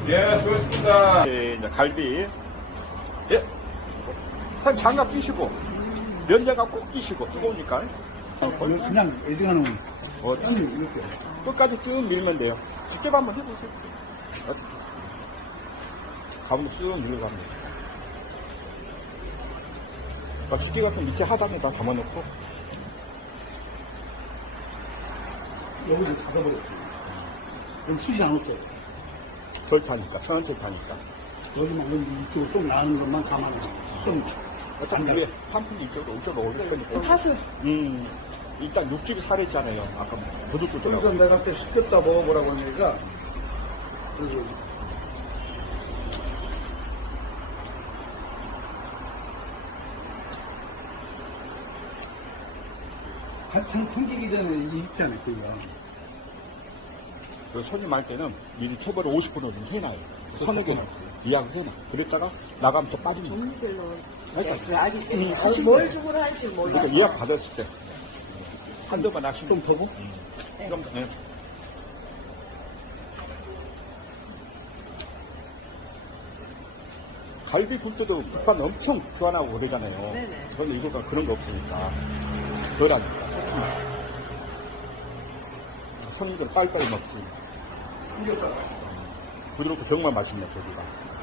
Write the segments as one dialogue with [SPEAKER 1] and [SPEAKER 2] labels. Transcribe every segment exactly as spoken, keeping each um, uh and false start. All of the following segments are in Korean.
[SPEAKER 1] 예, 수고했습니다.
[SPEAKER 2] 예, 이제 갈비. 예. 한 장갑 끼시고, 면장갑 꼭 끼시고, 뜨거우니까. 어, 거의
[SPEAKER 3] 그냥 애들하는
[SPEAKER 2] 어,
[SPEAKER 3] 이렇게.
[SPEAKER 2] 끝까지 쭉 밀면 돼요. 직접 한번 해보세요. 어떻게. 가운데 쭉 밀어갑니다. 막 집게 같은 밑에 하단에다 담아놓고,
[SPEAKER 3] 여기서 닫아버렸어요. 그럼 숱이 안 없어요.
[SPEAKER 2] 덜 타니까, 천천히 타니까.
[SPEAKER 3] 여기만 그럼 이쪽으로 좀 나는 것만 가만히 좀
[SPEAKER 2] 어차피 위에 한푼 이쪽으로 이쪽으로 올릴 거니까.
[SPEAKER 4] 파수.
[SPEAKER 2] 음, 일단 육즙이 살아있잖아요. 아까 도둑도
[SPEAKER 3] 그래서
[SPEAKER 2] 들어가고.
[SPEAKER 3] 내가 그때 시켰다 먹어보라고 하니까 그래서 한참 풍기기 전에 이 있잖아요 그거.
[SPEAKER 2] 그 손님 할 때는 미리 초벌을 오십 분을 좀 해놔요. 서너 개는 예약을 해놔. 그랬다가 나가면 또 빠집니다.
[SPEAKER 4] 종류별로.
[SPEAKER 2] 그러니까
[SPEAKER 4] 그 아기
[SPEAKER 2] 이미
[SPEAKER 4] 때문에
[SPEAKER 2] 하신
[SPEAKER 4] 뭘
[SPEAKER 2] 거예요.
[SPEAKER 4] 주고 할지 몰라.
[SPEAKER 2] 그러니까 예약 받았을 때 한두 번 하시면
[SPEAKER 3] 좀 더고?
[SPEAKER 4] 네.
[SPEAKER 2] 좀, 예. 갈비 굴 때도 국판 엄청 교환하고 그러잖아요.
[SPEAKER 4] 네네.
[SPEAKER 2] 저는 이거가 그런 거 없으니까 덜하니까. 손님들 빨리빨리 먹지. 부드럽고 정말 맛있네, 저기가.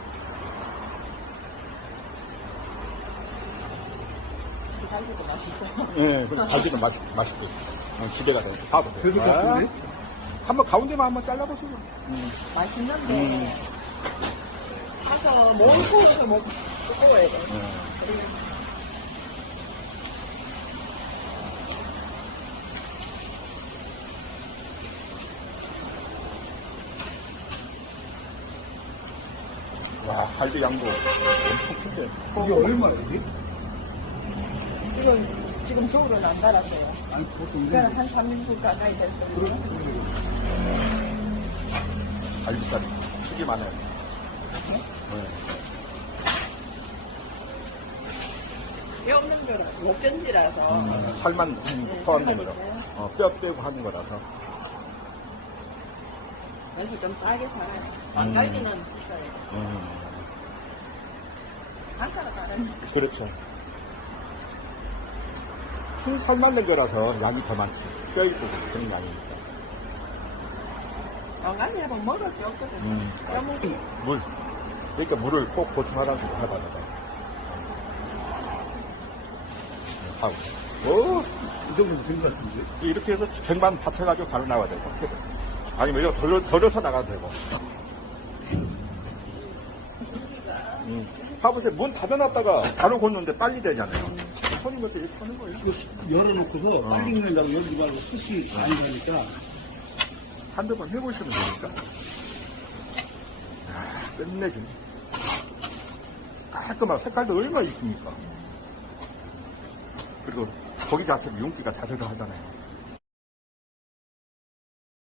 [SPEAKER 4] 갈비도 맛있어요.
[SPEAKER 2] 예, 그럼 갈비는 맛있, 맛있고. 어, 기대가 돼요. 봐보세요.
[SPEAKER 3] 그래도
[SPEAKER 2] 아,
[SPEAKER 3] 같은데?
[SPEAKER 2] 한번 가운데만 한번 잘라보세요. 음.
[SPEAKER 4] 맛있는데
[SPEAKER 2] 음.
[SPEAKER 4] 가서 몸 부어서 먹 먹어야 돼.
[SPEAKER 2] 예. 와, 갈비 양도 엄청 큰데.
[SPEAKER 3] 이게 얼마예요 이게?
[SPEAKER 4] 이건 지금 저울은 안 달았어요.
[SPEAKER 3] 아니 보통
[SPEAKER 4] 그냥 한 삼 인분 가까이 될 거예요.
[SPEAKER 2] 갈비살 숙이 많아요. 네.
[SPEAKER 4] 뼈 없는 거라 목전지라서.
[SPEAKER 2] 음, 살만 음, 포함된 거죠. 어, 뼈 빼고 하는 거라서.
[SPEAKER 4] 그래서 좀 싸게 살아요. 안갈비는 비싸요.
[SPEAKER 2] 음,
[SPEAKER 4] 단가가 다르니까.
[SPEAKER 2] 그렇죠. 흰 살만 낸 거라서 양이 더 많지. 뼈 있고 그런 양이니까.
[SPEAKER 4] 안갈비하고 먹을 게 없거든.
[SPEAKER 2] 음.
[SPEAKER 4] 뼈 먹기.
[SPEAKER 2] 물. 그러니까 물을 꼭 보충하라는 소리 해봐봐. 하고. 오!
[SPEAKER 3] 이 정도면 된 것 같은데?
[SPEAKER 2] 이렇게 해서 쟁반 받쳐가지고 바로 나와야 되고. 아니면 이거 덜어, 덜어서 나가도 되고. 음. 봐보세요. 문 닫아놨다가 바로 걷는데 빨리 되잖아요. 손님한테 이렇게 하는 거예요.
[SPEAKER 3] 이거 열어놓고서 빨리 익는다고 열지 말고 숱이 많이 가니까
[SPEAKER 2] 한두 번 해보시면 되니까. 아, 끝내주네. 깔끔하고 색깔도 얼마나 이쁘니까. 그리고 고기 자체도 윤기가 자주도 하잖아요.